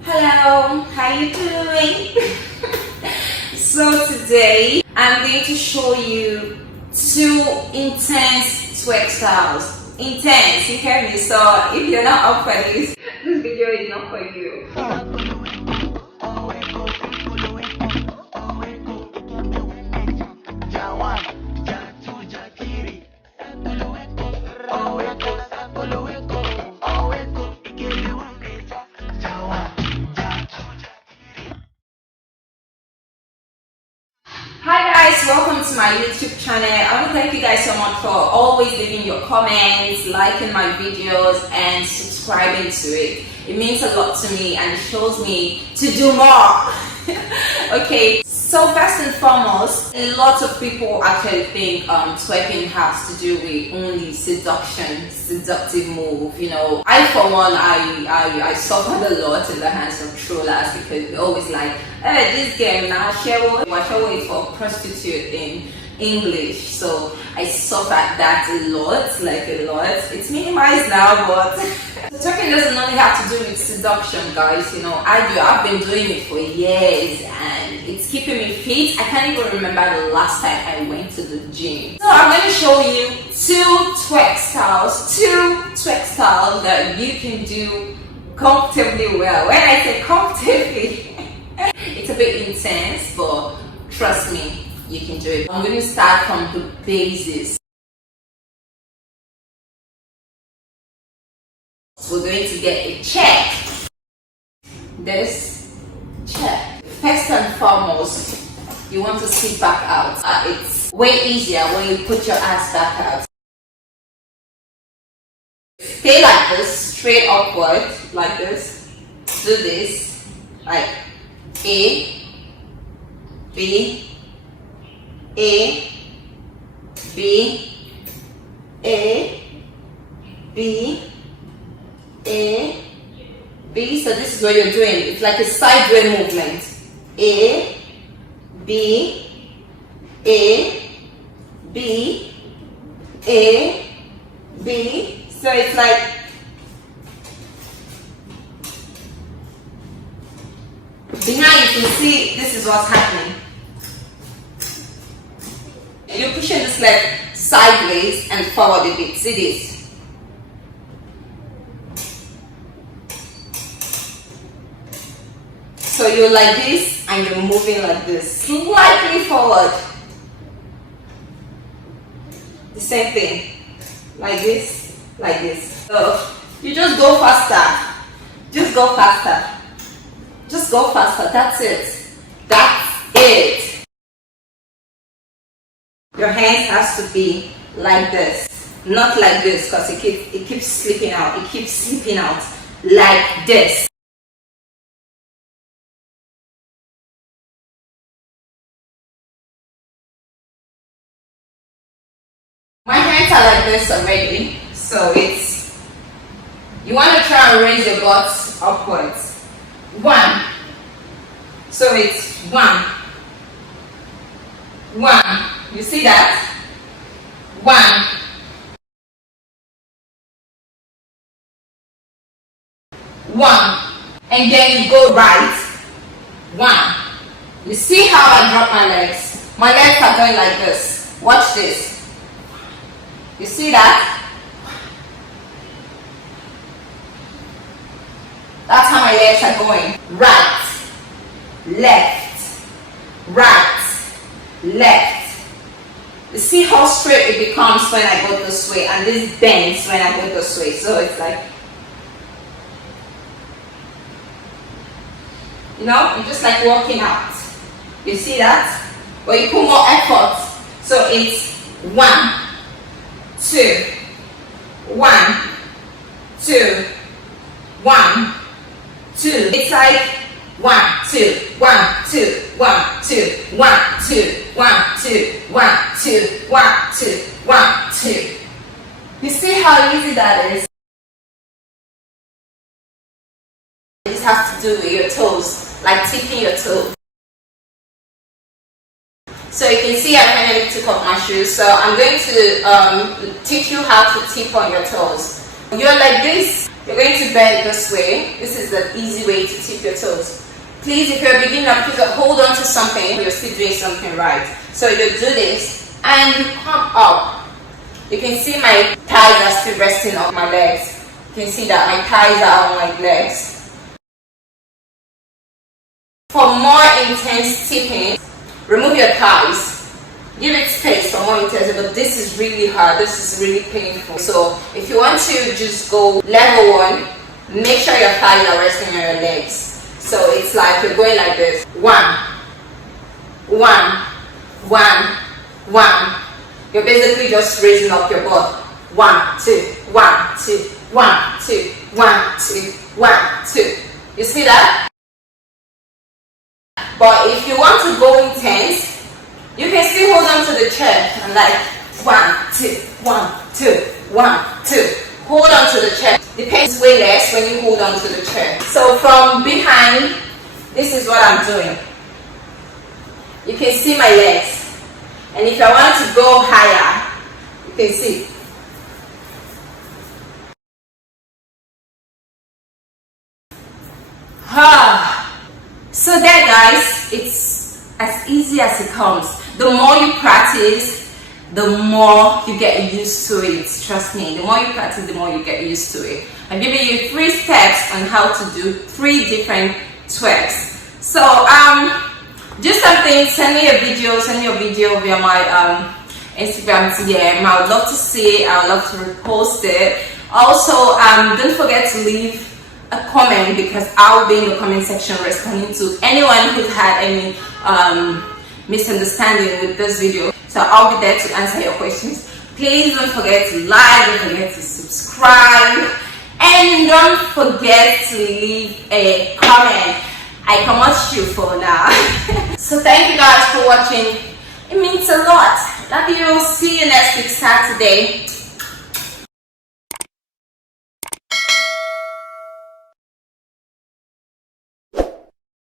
Hello, how you doing? So today I'm going to show you two intense twerk styles. Intense, you hear me? So if you're not up for this video is not for you. Hi guys, welcome to my YouTube channel. I want to thank you guys so much for always leaving your comments, liking my videos and subscribing to it. It means a lot to me and it shows me to do more. Okay, so first and foremost, a lot of people actually think twerking has to do with only seductive move. You know, I for one, I suffered a lot in the hands of trollers because they always like, hey, this game now, Shewo is for prostitute in English. So I suffered that a lot, like a lot. It's minimized now, but twerking doesn't only have to do with seduction, guys. You know, I've been doing it for years and it's keeping me fit. I can't even remember the last time I went to the gym. So I'm going to show you two twerk styles that you can do comfortably well. When I say comfortably, it's a bit intense, but trust me, you can do it. I'm going to start from the basis. We're going to get a check. This check. First and foremost, you want to sit back out. It's way easier when you put your ass back out. Stay like this, straight upward, like this. Do this, like A, B, A, B, A, B, A, B. So this is what you're doing. It's like a sideways movement. A, B, A, B, A, B. So it's like behind, you can see this is what's happening. You're pushing this leg sideways and forward a bit. See this? So you're like this and you're moving like this, slightly forward. The same thing, like this, like this. So you just go faster, just go faster, just go faster. That's it. That's it. Your hands has to be like this, not like this, because it keeps slipping out. It keeps slipping out like this. My hands are like this already, so it's, you want to try and raise your butt upwards. One. So it's one. One. You see that? One. One. And then you go right. One. You see how I drop my legs? My legs are going like this. Watch this. You see that? That's how my legs are going. Right, left, right, left. You see how straight it becomes when I go this way, and this bends when I go this way. So it's like, you know, you're just like walking out. You see that? But you put more effort. So it's 1, 2, 1, 2, 1, 2. It's like 1, 2, 1, 2, 1, 2, 1, 2, 1, 2, 1, 2, 1, 2, 1, 2. You see how easy that is? This has to do with your toes, like tipping your toes. So you can see I finally took off my shoes. So I'm going to teach you how to tip on your toes. You're like this You're going to bend this way. This is the easy way to tip your toes. Please, if you're a beginner, please hold on to something. You're still doing something right. So you do this and you come up. You can see my thighs are still resting on my legs. You can see that my thighs are on my legs. For more intense tipping, remove your thighs. Give it space for more intense, but this is really hard. This is really painful. So if you want to just go level 1, make sure your thighs are resting on your legs. So it's like you're going like this. 1, 1, 1, 1. You're basically just raising up your butt. 1, 2, 1, 2, 1, 2, 1, 2, 1, 2. You see that? But if you want to go intense, you can still hold on to the chair and like 1, 2, 1, 2, 1, 2. Hold on to the chair. The pain is way less when you hold on to the chair. So from behind, this is what I'm doing. You can see my legs. And if I want to go higher, you can see. So there guys, it's as easy as it comes. The more you practice, the more you get used to it. Trust me, the more you practice, the more you get used to it. I'm giving you 3 steps on how to do 3 different twerks. So do something, send me a video via my Instagram DM. I would love to see it. I would love to repost it. Also, don't forget to leave a comment, because I'll be in the comment section responding to anyone who's had any misunderstanding with this video. So I'll be there to answer your questions. Please don't forget to like, don't forget to subscribe, and don't forget to leave a comment. I cannot shoot for now. So thank you guys for watching. It means a lot. Love you. See you next week Saturday.